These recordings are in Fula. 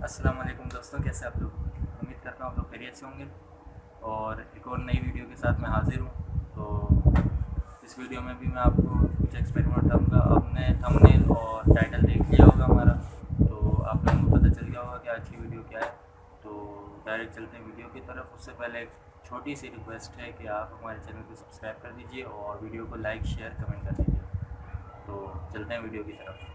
अस्सलाम वालेकुम दोस्तों, कैसे आप लोग। उम्मीद करता हूँ आप लोग खैरियत से होंगे। और एक और नई वीडियो के साथ मैं हाज़िर हूँ। तो इस वीडियो में भी मैं आपको कुछ एक्सपेरिमेंट दूँगा। आपने थंबनेल और टाइटल देख लिया होगा हमारा, तो आप लोगों को पता चल गया होगा कि आज की वीडियो क्या है। तो डायरेक्ट चलते हैं वीडियो की तरफ। उससे पहले एक छोटी सी रिक्वेस्ट है कि आप हमारे चैनल को सब्सक्राइब कर दीजिए और वीडियो को लाइक शेयर कमेंट कर दीजिए। तो चलते हैं वीडियो की तरफ।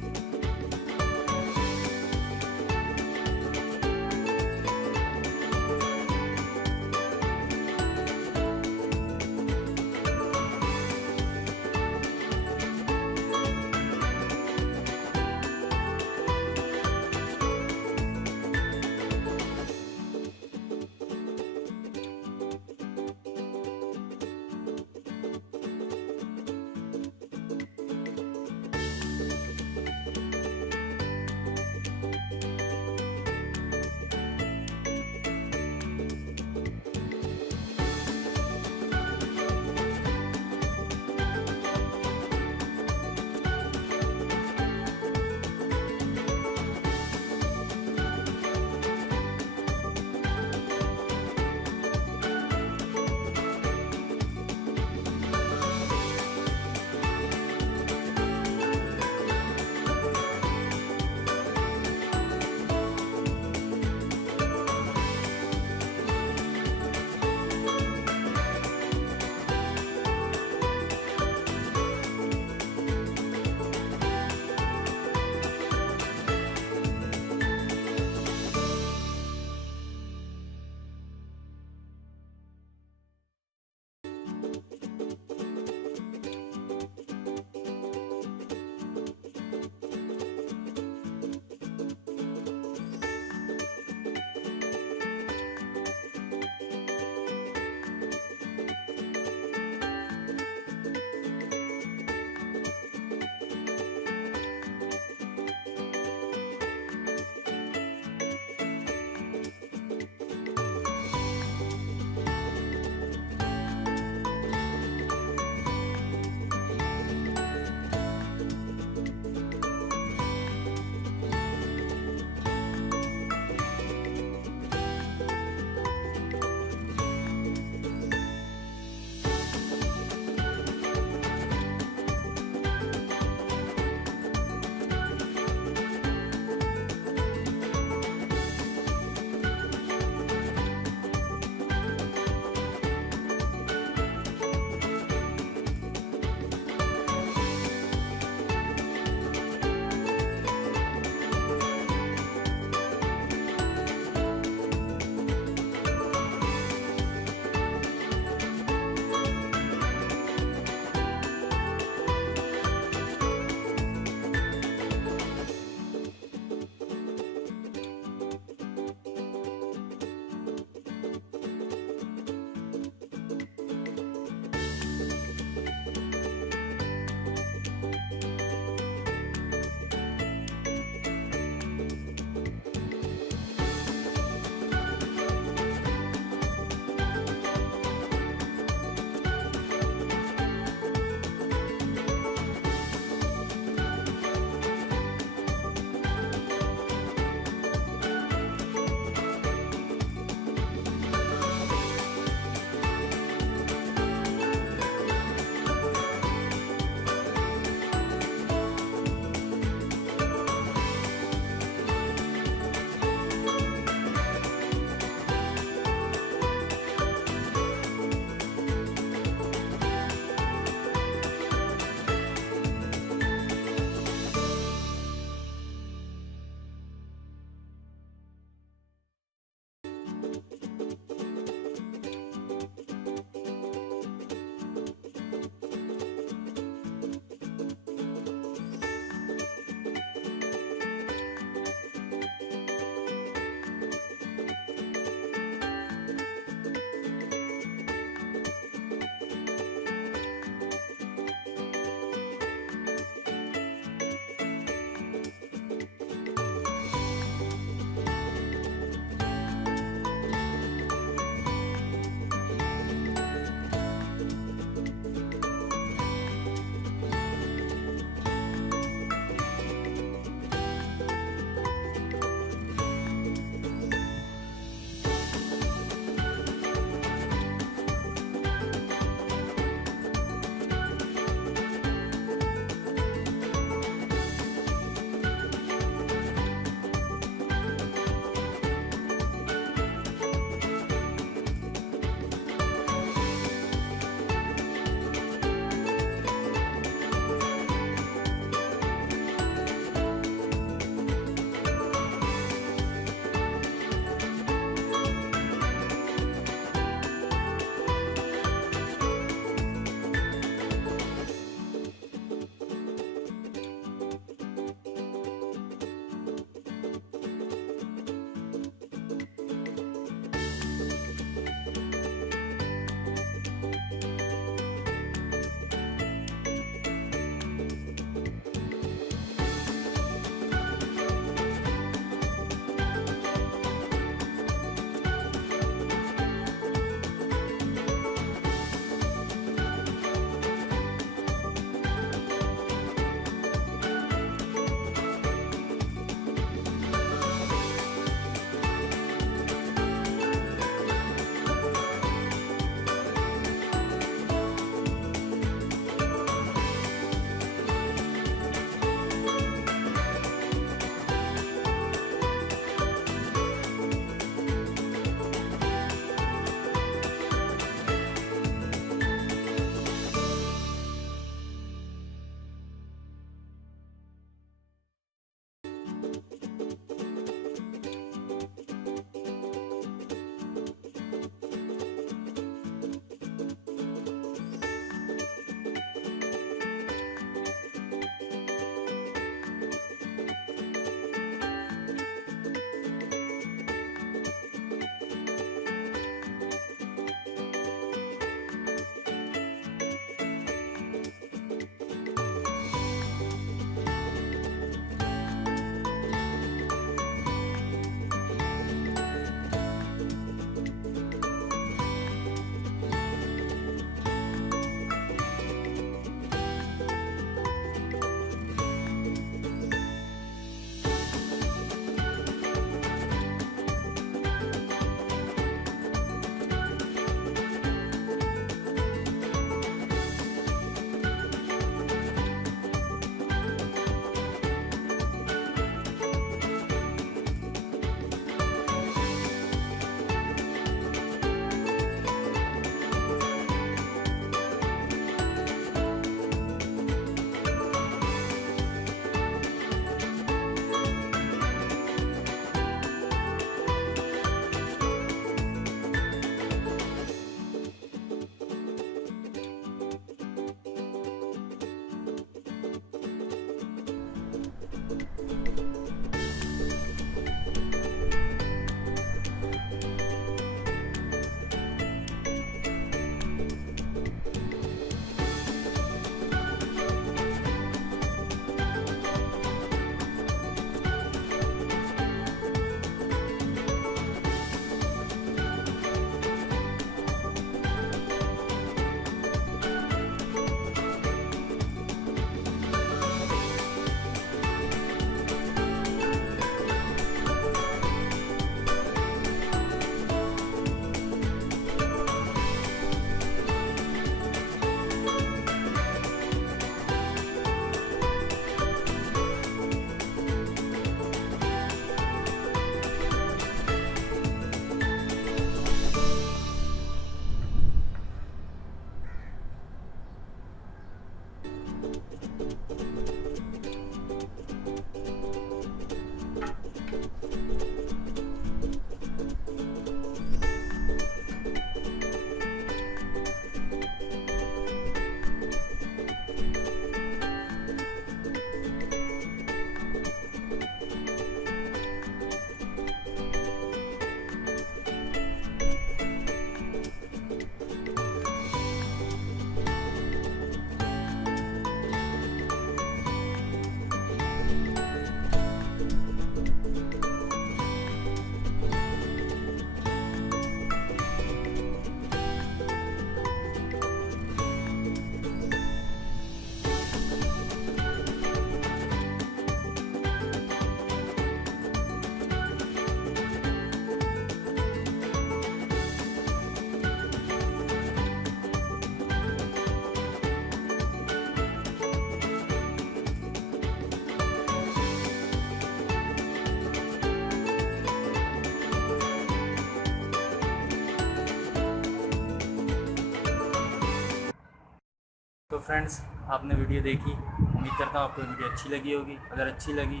तो फ्रेंड्स, आपने वीडियो देखी, उम्मीद करता हूँ आपको वीडियो अच्छी लगी होगी। अगर अच्छी लगी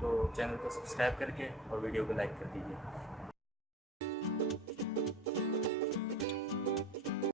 तो चैनल को सब्सक्राइब करके और वीडियो को लाइक कर दीजिए।